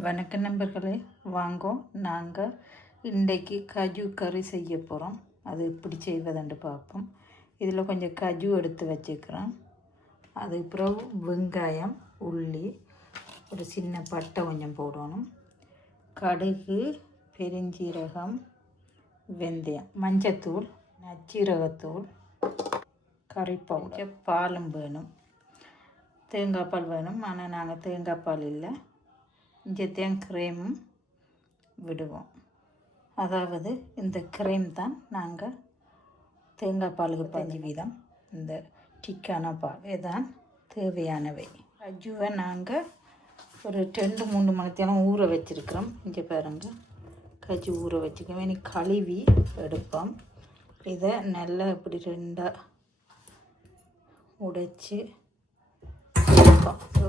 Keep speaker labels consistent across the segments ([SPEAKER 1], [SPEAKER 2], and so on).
[SPEAKER 1] வணக்கம் நண்பர்களே வாங்கோ. நாங்கள் இன்றைக்கு கஜு கறி செய்ய போகிறோம் அது எப்படி செய்வதுன்னு பார்ப்போம். இதில் கொஞ்சம் கஜு எடுத்து வச்சுக்கிறோம் அதுக்கப்புறம் வெங்காயம் உள்ளி ஒரு சின்ன பட்டை கொஞ்சம் போடணும். கடுகு பெருஞ்சீரகம் வெந்தயம் மஞ்சத்தூள் நச்சீரகத்தூள் கறி பவுடர் பாலும் வேணும். தேங்காய் பால் வேணும். ஆனால் நாங்கள் தேங்காய் பால் இல்லை. இஞ்சத்தையும் க்ரீமும் விடுவோம். அதாவது இந்த க்ரீம் தான் நாங்கள் தேங்காய் பாலுக்கு பஞ்சு வீதம். இந்த டிக்கான பால் இதான் தேவையானவை. அஜுவை நாங்கள் ஒரு ரெண்டு மூணு மணித்தேரம் ஊற வச்சுருக்கிறோம். இங்கே பாருங்க. கஜு ஊற வச்சுக்கோம் இனி கழுவி எடுப்போம். இதை நல்லா இப்படி ரெண்டாக உடைச்சி எடுப்போம். ஸோ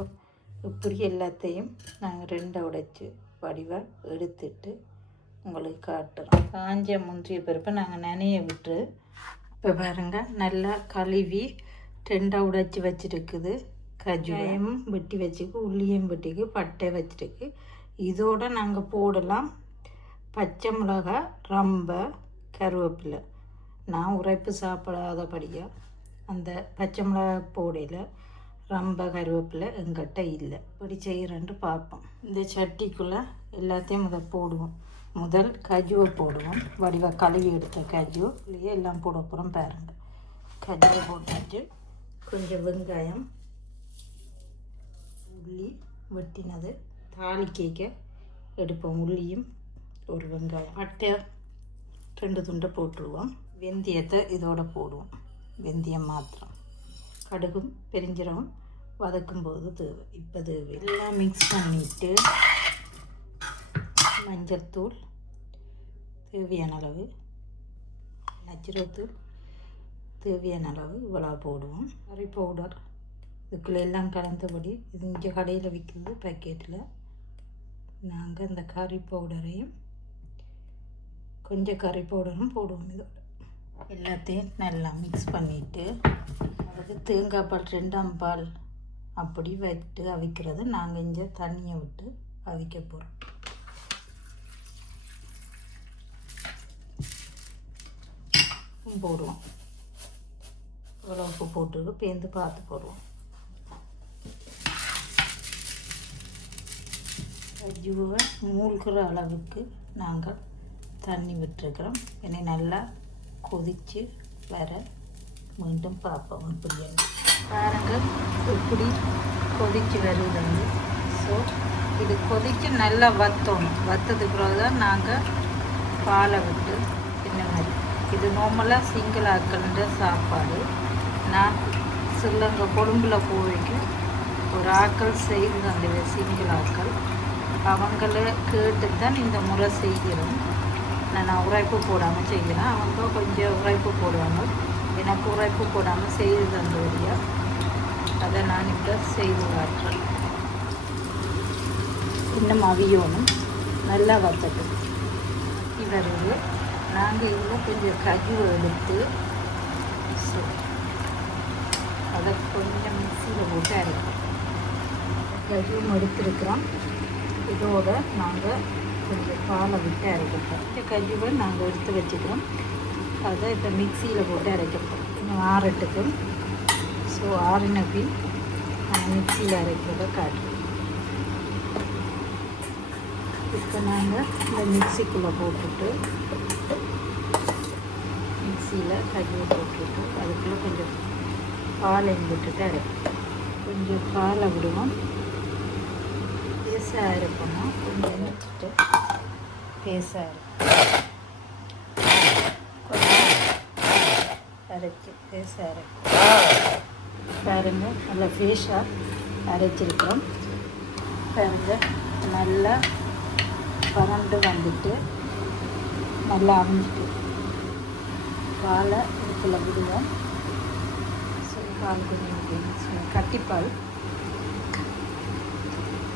[SPEAKER 1] இப்படி எல்லாத்தையும் நாங்கள் ரெண்டை உடைச்சி வடிவாக எடுத்துட்டு உங்களுக்கு காட்டுறோம். காஞ்ச முந்திரிய பருப்பை நாங்கள் நனைய விட்டு இப்போ பாருங்கள் நல்லா கழுவி ரெண்டாக உடைச்சி வச்சிருக்குது. கஜாயமும் வெட்டி வச்சுக்கு உள்ளியும் வெட்டிக்கு பட்டை வச்சுருக்கு. இதோட நாங்கள் போடலாம். பச்சை மிளகா ரொம்ப கருவேப்பிலை. நான் உரைப்பு சாப்பிடாதபடியாக அந்த பச்சை மிளகா போடையில் ரொம்ப கருவேப்பிலை எங்கிட்ட இல்லை. இப்படி செய்கிறேன்ட்டு பார்ப்போம். இந்த சட்டிக்குள்ளே எல்லாத்தையும் முதல் போடுவோம். முதல் கஜுவை போடுவோம். வடிவ கழுவி எடுத்த கஜு இல்லையே எல்லாம் போட அப்புறம் பாருங்கள் கஜுவை போட்டாச்சு. கொஞ்சம் வெங்காயம் உள்ளி வெட்டினது. தாளிக்கைக்க எடுப்போம். உள்ளியும் ஒரு வெங்காயம். அட்டை ரெண்டு துண்டை போட்டுருவோம். வெந்தயத்தை இதோட போடுவோம். வெந்தயம் மாத்திரம். கடுகும் பெருஞ்சீரகம் வதக்கும்போது தேவை. இப்போ தேவை எல்லாம் மிக்ஸ் பண்ணிவிட்டு மஞ்சத்தூள் தேவையான அளவு நச்சிரத்தூள் தேவையான அளவு இவ்வளோ போடுவோம் கறி பவுடர் இதுக்குள்ளே எல்லாம் கலந்தபடி இது இங்கே கடையில் விற்கிறது பேக்கெட்டில் நாங்கள் இந்த கறி பவுடரையும் கொஞ்சம் கறி பவுடரும் போடுவோம் இதோட. எல்லாத்தையும் நல்லா மிக்ஸ் பண்ணிவிட்டு அதுக்கு தேங்காய் பால் ரெண்டாம் பால் அப்படி விட்டு அவிக்கிறது. நாங்கள் இங்கே தண்ணியை விட்டு அவிக்க போகிறோம் போடுவோம். இவ்வளோ உப்பு போட்டு பேந்து பார்த்து போடுவோம். ஜூவை மூழ்கிற அளவுக்கு நாங்கள் தண்ணி விட்டுருக்குறோம். என்னை நல்லா கொதித்து வர மீண்டும் பார்ப்போம். இப்படி பாருங்க இப்படி கொதிச்சு வருதுங்க ஸோ இது கொதிச்சு நல்லா வத்தணும். வத்ததுக்கு பிறகு தான் நாங்கள் பாலை விட்டு இந்த மாதிரி இது நார்மலாக சிங்கிள் ஆக்கள்ன்ற சாப்பாடு. நான் சில்லங்க கொழும்புல போய்க்கு ஒரு ஆக்கள் செய்து அந்த சிங்கிள் ஆக்கள் அவங்கள கேட்டு தான் இந்த முறை செய்கிறோம். நான் உரைப்பு போடாமல் செய்கிறேன். அவங்க கொஞ்சம் உரைப்பு போடுவாங்க. எனக்கு உரைப்பு போடாமல் செய்து தந்தபடியா அதை நான் இப்போ செய்து காட்டுறேன் இன்னும் அவியோனும் நல்லா வத்தட்டும் இவருக்கு நாங்கள் இன்னும் கொஞ்சம் கஜுவை எடுத்து அதை கொஞ்சம் மிக்சியில் போட்டு அரைப்போம் கஜுவும் எடுத்திருக்கிறோம் இதோட நாங்கள் கொஞ்சம் பாலை விட்டு அரைக்கிறோம் இந்த கஜுவை நாங்கள் எடுத்து வச்சுக்கிறோம் அதை இப்போ மிக்சியில் போட்டு அரைக்கப்போம் இன்னும் ஆறட்டுக்கும் ஸோ ஆறின பின் நான் மிக்சியில் அரைக்கிறத காட்டுறோம். இப்போ நாங்கள் இந்த மிக்சிக்குள்ளே போட்டுட்டு மிக்சியில் கையை போட்டுட்டு அதுக்குள்ளே கொஞ்சம் பாலை விட்டுட்டு அரைப்போம். கொஞ்சம் பாலை விடுவோம். பேசாக இருக்கணும் கொஞ்சம் வச்சுட்டு பேசாக இருக்கும் அரைச்சி பேசாக இருக்கும் நல்லா ஃபேஷாக அரைச்சிருக்கிறோம். பாருங்கள் நல்லா பரண்டு வந்துட்டு நல்லா அமைஞ்சிட்டு பாலை இதுக்குள்ள விடுவோம். ஸோ பால் கொஞ்சம் மிக்ஸ் கட்டிப்பால்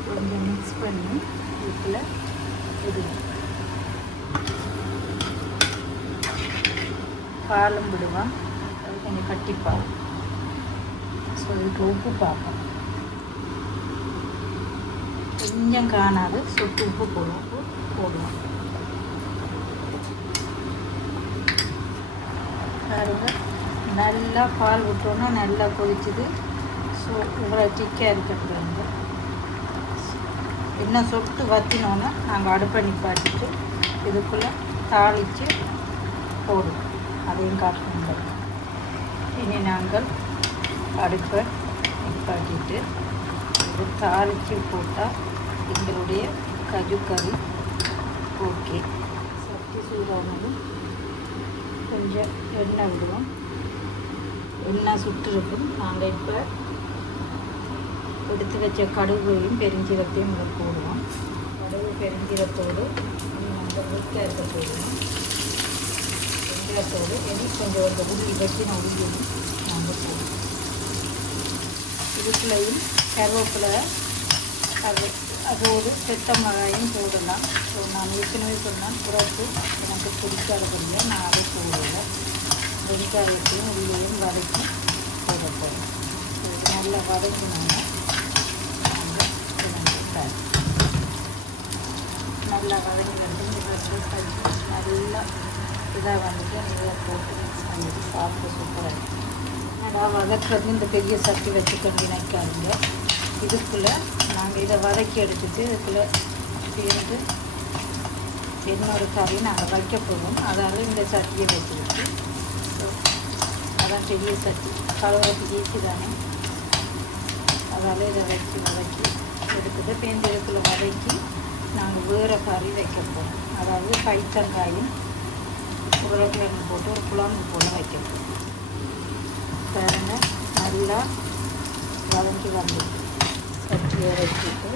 [SPEAKER 1] கொஞ்சம் மிக்ஸ் பண்ணி இதுக்குள்ள விடுவோம். பாலும் விடுவோம். கட்டிப்பார் கட்டிப்பால் ஸோ இதுக்கு உப்பு பார்ப்போம். கொஞ்சம் காணாது சொட்டு உப்பு போடுவோம். உப்பு போடுவோம் பாருங்க நல்லா பால் விட்டோன்னா நல்லா கொதிச்சுது. ஸோ இவ்வளோ திக்காக இருக்கிறாங்க என்ன சொட்டு வத்தினோன்னா நாங்கள் அடுப்பை நிப்பாட்டிட்டு இதுக்குள்ளே தாளித்து போடுவோம். அதையும் காட்டணும் இனி நாங்கள் அடுப்பை நிப்பாட்டிட்டு இது தாளித்து போட்டால் எங்களுடைய கஜு கறி ஓகே சட்டி சூடானதும் கொஞ்சம் எண்ணெய் விடுவோம் எண்ணெய் சுட்டுருக்கும் நாங்கள் இப்போ எடுத்து வச்ச கடுகையும் பெருஞ்சீரத்தையும் இதில் போடுவோம் கடுகு பெருஞ்சீரத்தோடு நம்ம வெங்காயத்தை போடுவோம் வெங்காயத்தோடு எது கொஞ்சம் அந்த உருளி வச்சு நான் உள்ளியும் நாங்கள் போடுவோம் இதுக்குள்ளையும் கருவேப்பிலை அது அதோடு பெத்த மிளகாயும் போடலாம். ஸோ நான் ஏற்கனவே சொன்னால் புறப்பு எனக்கு பிடிக்காதபடியாக நான் அதை போடல. வெங்காயத்தையும் உள்ளியும் வதக்கி போட போகிறேன் நல்லா வதக்கினாங்க நல்லா வதங்கினது நல்லா இதாக வந்துட்டு இதை போட்டு மிக்ஸ் பண்ணிட்டு சாப்பிட்டு சூப்பராக இருக்கும் என்னடா வதக்கிறது இந்த பெரிய சட்டி வச்சுக்கொண்டு நினைக்காதுங்க இதுக்குள்ளே நாங்கள் இதை வதக்கி எடுத்துட்டு இதுக்குள்ளே சேர்ந்து இன்னொரு கறி நாங்கள் வைக்க போகிறோம் அதாவது இந்த சட்டியை வச்சுருக்கு ஸோ அதான் பெரிய சட்டி. கழுவுறதுக்கு ஈஸி தானே? அதால் இதை வச்சு வதக்கி எடுத்துட்டு பேஞ்சதுக்குள்ளே வதக்கி நாங்கள் வேறு கறி வைக்க போகிறோம் அதாவது பைத்தங்காயும் உருளைக்கிழங்கு போட்டு ஒரு குழம்பு போல் வைக்கணும். போகிறோம் நல்லா வதங்கி வந்துட்டு சட்டியை வச்சுட்டு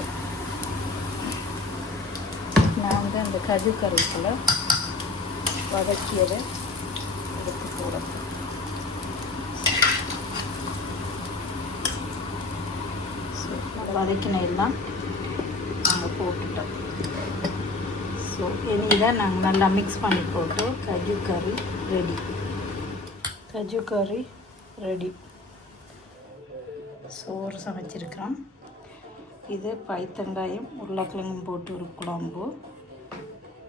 [SPEAKER 1] நான் வந்து அந்த கஜு கறிக்குள்ளே வதக்கியதை எடுத்து போடணும். வதக்கின எல்லாம் நாங்கள் போட்டுட்டோம். ஸோ இதை நாங்கள் நல்லா மிக்ஸ் பண்ணி போட்டு கஜு கறி ரெடி கஜு கறி ரெடி சோறு சமைச்சிருக்கிறோம். இது பைத்தங்காயம் உருளைக்கிழங்கும் போட்டு ஒரு குழம்பு.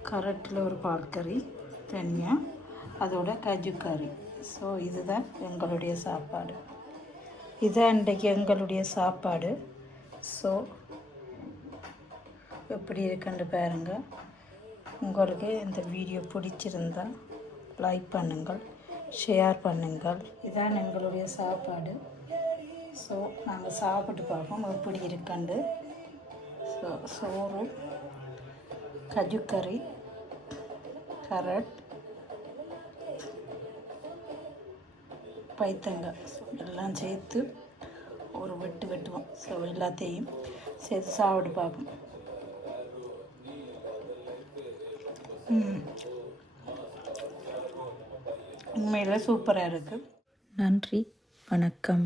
[SPEAKER 1] கரட்டில் ஒரு பால்கறி தனியாக அதோட கஜு கறி. ஸோ இதுதான் எங்களுடைய சாப்பாடு. இதுதான் இன்றைக்கு எங்களுடைய சாப்பாடு. ஸோ எப்படி இருக்குன்னு பாருங்கள் உங்களுக்கு இந்த வீடியோ பிடிச்சிருந்தா லைக் பண்ணுங்கள் ஷேர் பண்ணுங்கள். இதான் எங்களுடைய சாப்பாடு. ஸோ நாங்கள் சாப்பிட்டு பார்ப்போம். எப்படி இருக்கண்டு ஸோ சோறு கஜுக்கறி கரட் பைத்தங்காய். ஸோ எல்லாம் சேர்த்து ஒரு வெட்டு வெட்டுவோம். ஸோ எல்லாத்தையும் சேர்த்து சாப்பிட்டு பார்ப்போம். உண்மையில் சூப்பராக இருக்குது நன்றி. வணக்கம்.